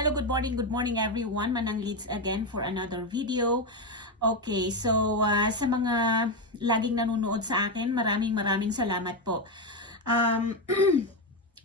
Hello, good morning everyone. Manang Leads again for another video. Okay, so sa mga laging nanonood sa akin, maraming salamat po.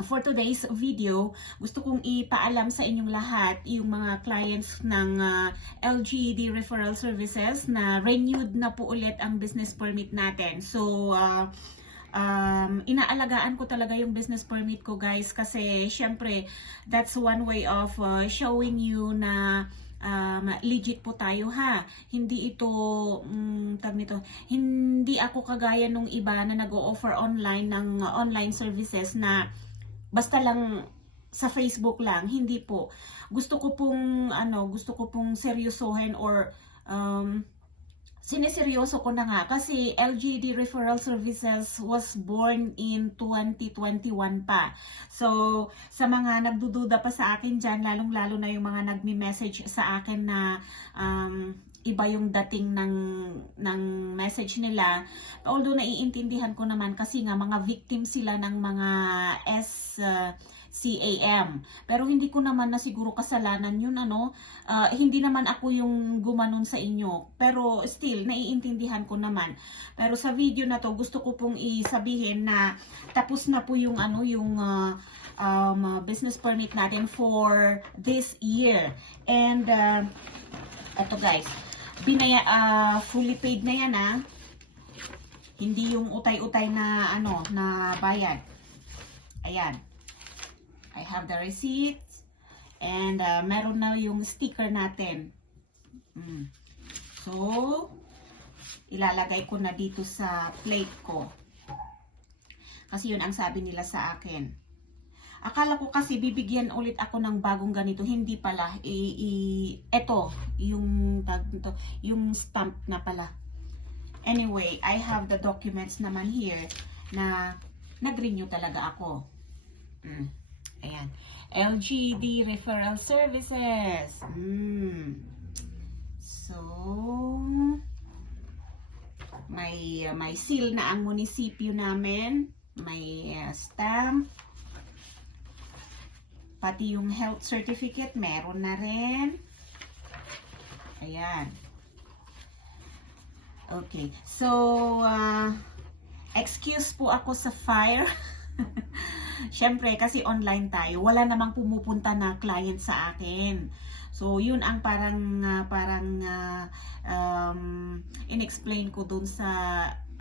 For today's video, gusto kong ipaalam sa inyong lahat yung mga clients ng LGD Referral Services na renewed na po ulit ang business permit natin. So, inaalagaan ko talaga yung business permit ko, guys, kasi syempre that's one way of showing you na legit po tayo, ha. Hindi ito hindi ako kagaya nung iba na nag-o-offer online ng online services na basta lang sa Facebook lang. Hindi po. Gusto ko pong seryosohin or sineseryoso ko na nga kasi LGD Referral Services was born in 2021 pa. So, sa mga nagdududa pa sa akin dyan, lalong-lalo na yung mga nagmi-message sa akin na iba yung dating ng message nila. Although naiintindihan ko naman kasi nga mga victim sila ng mga SCAM. Pero hindi ko naman na siguro kasalanan yun, hindi naman ako yung gumanon sa inyo. Pero still, naiintindihan ko naman. Pero sa video na to, gusto ko pong isabihin na tapos na po yung business permit natin for this year. And eto, guys, fully paid na yan, Hindi yung utay-utay na na bayad. Ayan. I have the receipt and meron na yung sticker natin. So, ilalagay ko na dito sa plate ko. Kasi yun ang sabi nila sa akin. Akala ko kasi bibigyan ulit ako ng bagong ganito. Hindi pala. Ito, yung stamp na pala. Anyway, I have the documents naman here na nag-renew talaga ako. Ayan. LGD Referral Services. So, may seal na ang munisipyo namin. May stamp. Pati yung health certificate, meron na rin. Ayan. Okay. So, excuse po ako sa fire. Syempre, kasi online tayo. Wala namang pumupunta na client sa akin. So, yun ang in-explain ko dun sa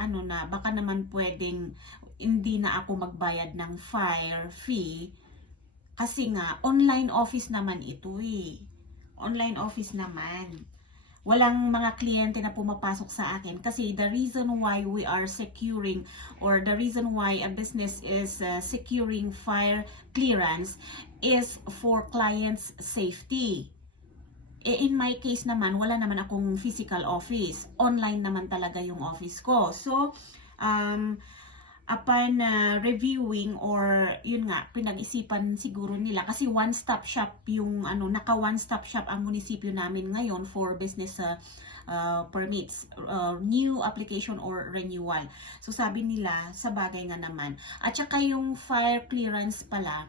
na baka naman pwedeng hindi na ako magbayad ng fire fee. Kasi nga, online office naman ito Online office naman. Walang mga kliyente na pumapasok sa akin kasi the reason why we are securing or the reason why a business is securing fire clearance is for clients' safety. In my case naman, wala naman akong physical office. Online naman talaga yung office ko. So, upon reviewing or yun nga, pinag-isipan siguro nila kasi one-stop shop yung naka one-stop shop ang munisipyo namin ngayon for business permits, new application or renewal. So sabi nila, sa bagay nga naman. At saka yung fire clearance pala,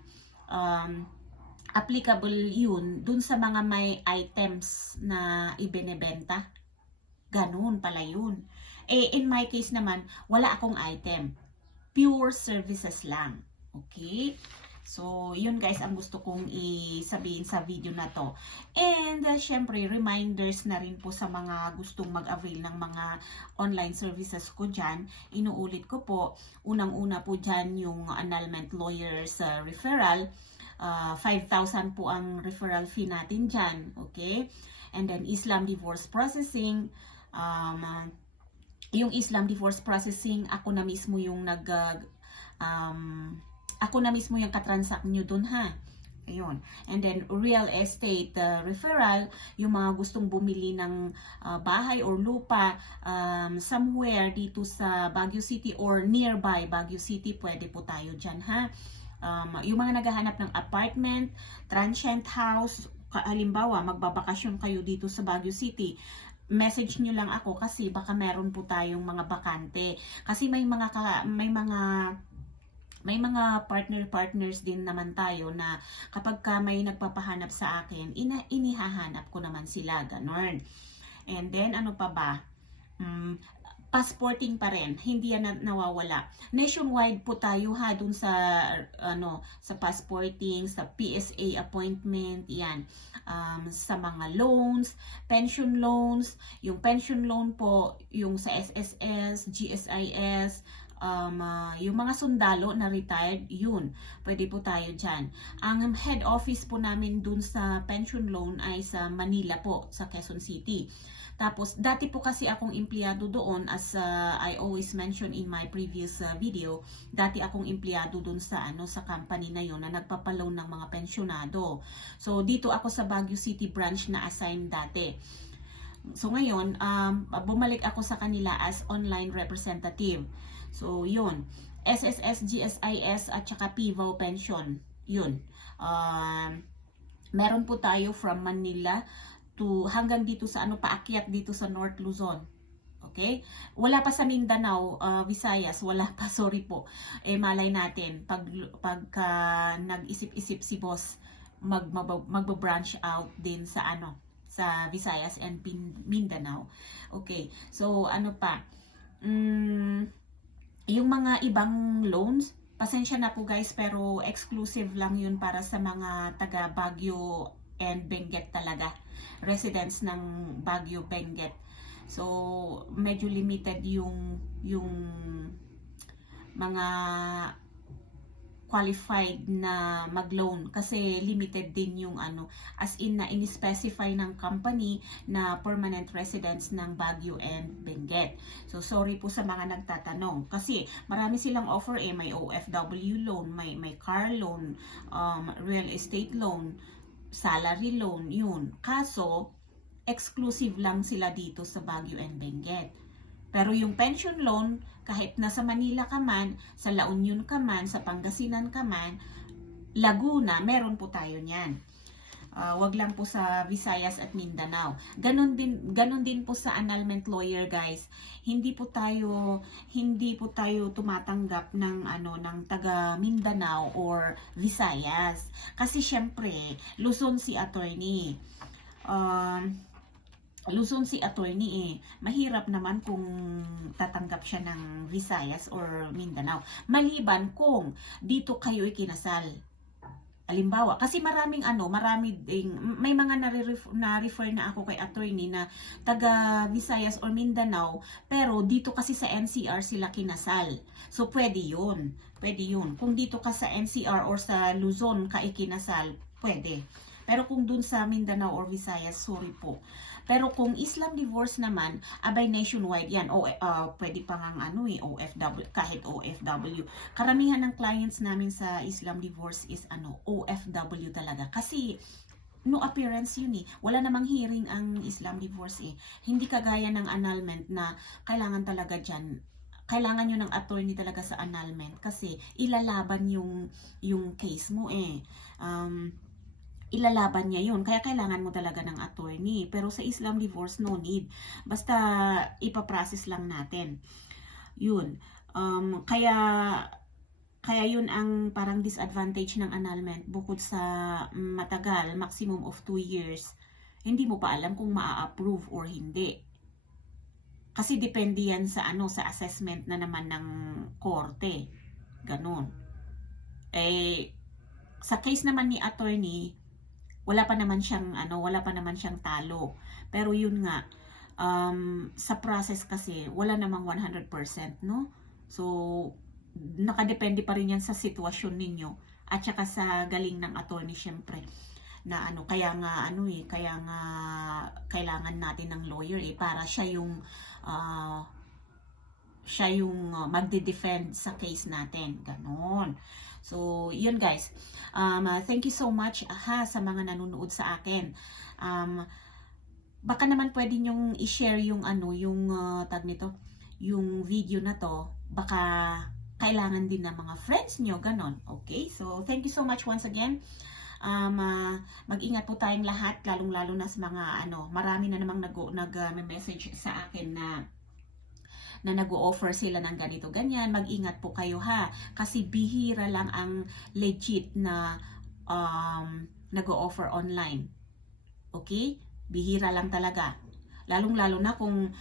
applicable yun dun sa mga may items na ibinebenta. Ganun pala yun. In my case naman, wala akong item. Pure services lang. Okay? So, yun guys ang gusto kong isabihin sa video na to. And, syempre, reminders na rin po sa mga gustong mag-avail ng mga online services ko dyan. Inuulit ko po, unang-una po dyan yung annulment lawyers referral. 5,000 po ang referral fee natin dyan. Okay? And then, Islam divorce processing. Yung Islam divorce processing, ako na mismo yung katransact nyo dun, ha. Ayun. And then, real estate referral, yung mga gustong bumili ng bahay or lupa somewhere dito sa Baguio City or nearby Baguio City, pwede po tayo dyan, ha. Yung mga naghahanap ng apartment, transient house, halimbawa, magbabakasyon kayo dito sa Baguio City, message nyo lang ako kasi baka meron po tayong mga bakante. Kasi may mga may mga partners din naman tayo na kapag ka may nagpapahanap sa akin, inihahanap ko naman sila, ganon. And then, ano pa ba? Passporting pa rin, hindi yan nawawala. Nationwide po tayo ha, dun sa sa passporting, sa PSA appointment, yan. Sa mga loans, pension loans, yung pension loan po, yung sa SSS, GSIS, yung mga sundalo na retired, yun, pwede po tayo dyan. Ang head office po namin dun sa pension loan ay sa Manila po, sa Quezon City. Tapos, dati po kasi akong empleyado doon, as I always mention in my previous video, dati akong empleyado doon sa sa company na yon na nagpapaloan ng mga pensyonado. So, dito ako sa Baguio City branch na assign dati. So, ngayon, bumalik ako sa kanila as online representative. So, yun. SSS, GSIS, at saka PIVAO pension. Yun. Meron po tayo from Manila to hanggang dito sa paakyat dito sa North Luzon. Okay? Wala pa sa Mindanao, Visayas, wala pa, sorry po. Malay natin pagka nag-isip-isip si boss, magbo-branch out din sa sa Visayas and Mindanao. Okay. So, ano pa? Yung mga ibang loans, pasensya na po guys, pero exclusive lang yun para sa mga taga Baguio and Benguet talaga. Residents ng Baguio, Benguet. So, medyo limited yung mga qualified na mag-loan kasi limited din yung as in na in-specify ng company na permanent residents ng Baguio and Benguet. So sorry po sa mga nagtatanong kasi marami silang offer may OFW loan, may car loan, real estate loan, salary loan, yun. Kaso, exclusive lang sila dito sa Baguio and Benguet. Pero yung pension loan, kahit nasa Manila ka man, sa La Union ka man, sa Pangasinan ka man, Laguna, meron po tayo niyan. Wag lang po sa Visayas at Mindanao. Ganon din po sa annulment lawyer, guys. Hindi po tayo tumatanggap ng ng taga Mindanao or Visayas. Kasi syempre, Luzon si attorney. Luzon si attorney mahirap naman kung tatanggap siya ng Visayas or Mindanao. Maliban kung dito kayo kinasal. Halimbawa, kasi marami ding, may mga na-refer na ako kay attorney na taga Visayas or Mindanao, pero dito kasi sa NCR sila kinasal. So, pwede yun. Pwede yun. Kung dito ka sa NCR or sa Luzon ka ikinasal, pwede. Pero kung dun sa Mindanao or Visayas, sorry po. Pero kung Islam divorce naman, abay nationwide yan. Pwede pa ngang OFW, kahit OFW. Karamihan ng clients namin sa Islam divorce is OFW talaga. Kasi no appearance yun Wala namang hearing ang Islam divorce Hindi kagaya ng annulment na kailangan talaga dyan. Kailangan nyo ng attorney talaga sa annulment kasi ilalaban yung case mo ilalaban niya yun. Kaya kailangan mo talaga ng attorney. Pero sa Islam divorce, no need. Basta ipaprocess lang natin. Yun. Kaya yun ang parang disadvantage ng annulment. Bukod sa matagal, maximum of 2 years, hindi mo pa alam kung maa-approve or hindi. Kasi depende yan sa sa assessment na naman ng korte. Ganon. Sa case naman ni attorney, wala pa naman siyang talo. Pero yun nga, sa process kasi, wala namang 100%, no? So, nakadepende pa rin yan sa sitwasyon ninyo at saka sa galing ng attorney syempre. Na kaya nga kailangan natin ng lawyer para siya yung magde-defend sa case natin. Ganon. So, yun guys. Thank you so much sa mga nanonood sa akin. Baka naman pwede nyong i-share yung tag nito, yung video na to. Baka kailangan din ng mga friends nyo, ganon. Okay? So, thank you so much once again. Mag-ingat po tayong lahat, lalong-lalo na sa mga marami na namang nag-message sa akin na nag-o-offer sila ng ganito ganyan, mag-ingat po kayo ha, kasi bihira lang ang legit na nag-o-offer online. Okay? Bihira lang talaga. Lalong-lalo na kung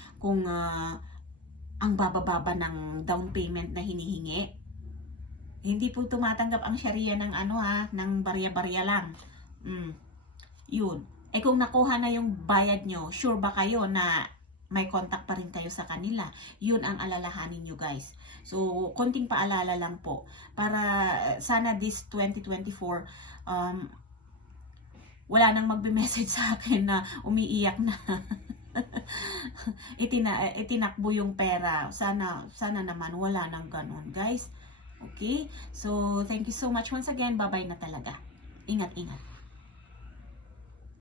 ang baba-baba ng down payment na hinihingi. Hindi po tumatanggap ang Sharia ng ng barya-barya lang. Yun. Kung nakuha na yung bayad nyo, sure ba kayo na may contact pa rin kayo sa kanila? Yun ang alalahanin nyo guys. So, konting paalala lang po. Para sana this 2024, wala nang magbe-message sa akin na umiiyak na. Itinakbo yung pera. Sana naman wala nang ganun guys. Okay? So, thank you so much once again. Bye-bye na talaga. Ingat-ingat.